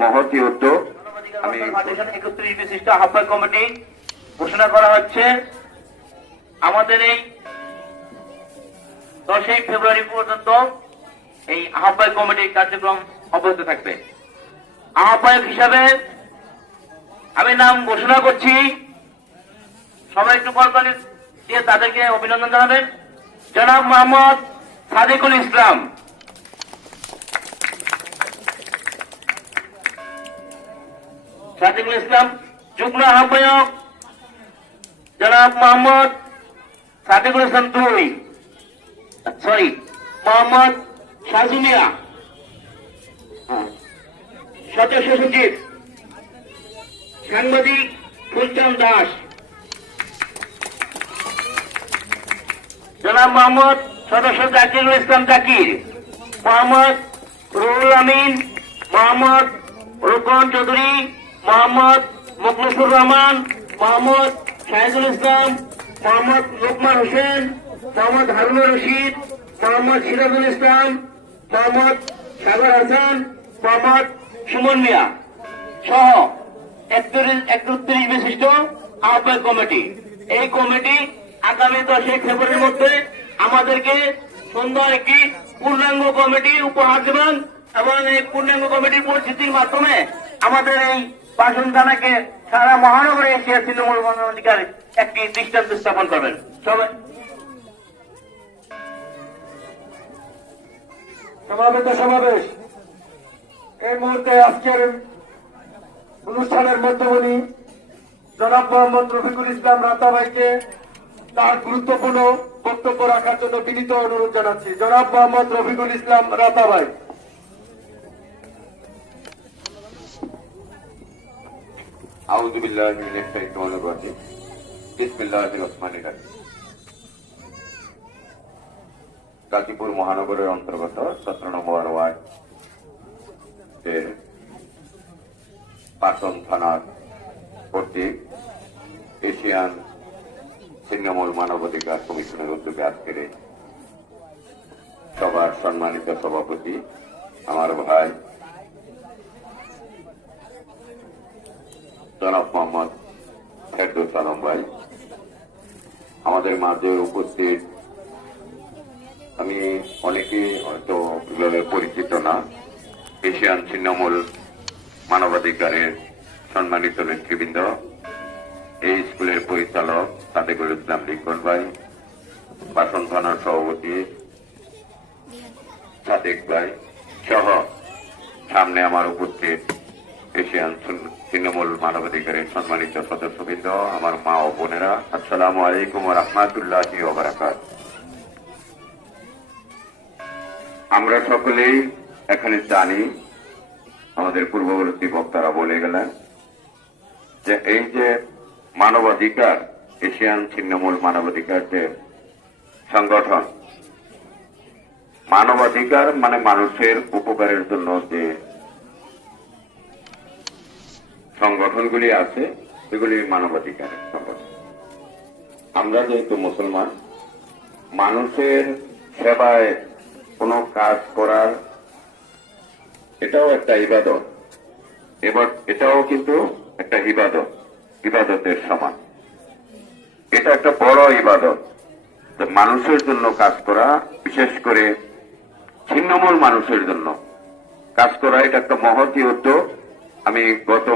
মহতি উদ্যোগ। আমি 31 বিশিষ্ট আহ্বায়ক কমিটি ঘোষণা করা হচ্ছে। আমাদের এই 10 ফেব্রুয়ারি পর্যন্ত এই আহ্বায়ক কমিটির কার্যক্রম অব্যাহত থাকবে। আহ্বায়ক হিসাবে আমি নাম ঘোষণা করছি। সবাই একটু করতালি দিয়ে তাদেরকে অভিনন্দন জানাবেন। জনাব মোহাম্মদ সাদিকুল ইসলাম, সাদিকুল ইসলাম। যুগ্ম আহ্বায়ক জনাব মোহাম্মদ সাদিকুল ইসলাম মোহাম্মদ সাজুমিয়া। সদস্য সচিব সাংবাদিক ফুলচাঁদ দাস, জনাব মোহাম্মদ সদস্য জাকিরুল ইসলাম জাকির, মোহাম্মদ রুহুল আমিন, মোহাম্মদ রুকন চৌধুরী, মোহাম্মদ মুখলিসুর রহমান, মোহাম্মদ শাহিদুল ইসলাম, মোহাম্মদ লোকমান হোসেন, মোহাম্মদ হারুনুর রশিদ, মোহাম্মদ সিরাজুল ইসলাম, মোহাম্মদ সাগর হাসান, মোহাম্মদ সুমন মিয়া সহ 31 বিশিষ্ট আহ্বায়ক কমিটি। এই কমিটি আগামী 10 ফেব্রুয়ারির মধ্যে আমাদেরকে সুন্দর একটি পূর্ণাঙ্গ কমিটি উপহার দেবেন এবং এই পূর্ণাঙ্গ কমিটির পরিস্থিতির মাধ্যমে আমাদের এই বাসন থানাকে সারা মহানগরে এশিয়া তৃণমূল অধিকার একটি দৃষ্টান্ত স্থাপন করবেন। সবাই সমাবেশ এই মুহূর্তে আজকের অনুষ্ঠানের মধ্যমণি জনাব মোহাম্মদ রফিকুল ইসলাম রাতা ভাইকে তার গুরুত্বপূর্ণ বক্তব্য রাখার জন্য বিনীত অনুরোধ জানাচ্ছি। জনাব মোহাম্মদ রফিকুল ইসলাম রাতা ভাই। আউযু বিল্লাহি মিনাশ শাইতানির রাজিম। বিসমিল্লাহির রহমানির রহিম। গাজীপুর মহানগরের অন্তর্গত 17 নম্বর ওয়ার্ডের পাটন থানার কর্তৃক এশিয়ান তৃণমূল মানবাধিকার কমিশনের উদ্যোগে আজকের এই সভার সম্মানিত সভাপতি আমার ভাই জনাব মোহাম্মদ ফেরদৌস আলম ভাই, আমাদের মাঝে উপস্থিত, আমি অনেকে হয়তো এভাবে পরিচিত না, এশিয়ান তৃণমূল মানবাধিকারের সম্মানিত নেতৃবৃন্দ, এই স্কুলের পরিচালক সাদেকুল ইসলাম লিখন ভাই, বাসন থানার সভাপতি সাদেক ভাই সহ সামনে আমার উপস্থিত এশিয়ান তৃণমূল মানবাধিকারের সম্মানিত সদস্যবৃন্দ, আমার মা ও বোনেরা, আসসালামু আলাইকুম ওয়া রাহমাতুল্লাহি ওয়া বারাকাতুহু। আমরা সকলেই এখানে জানি, আমাদের পূর্ববর্তী বক্তারা বলে গেলেন যে এই যে মানবাধিকার, এশিয়ান তৃণমূল মানবাধিকার যে সংগঠন, মানবাধিকার মানে মানুষের উপকারের জন্য যে সংগঠনগুলি আছে এগুলি মানবাধিকারের সংগঠন। আমরা যেহেতু মুসলমান, মানুষের সেবায় কোনো কাজ করার এটাও একটা ইবাদত, এবার এটাও কিন্তু একটা ইবাদতের সমান। এটা একটা বড় ইবাদত, মানুষের জন্য কাজ করা, বিশেষ করে ছিন্নমূল মানুষের জন্য কাজ করা, এটা একটা মহতী উদ্যোগ। আমি গত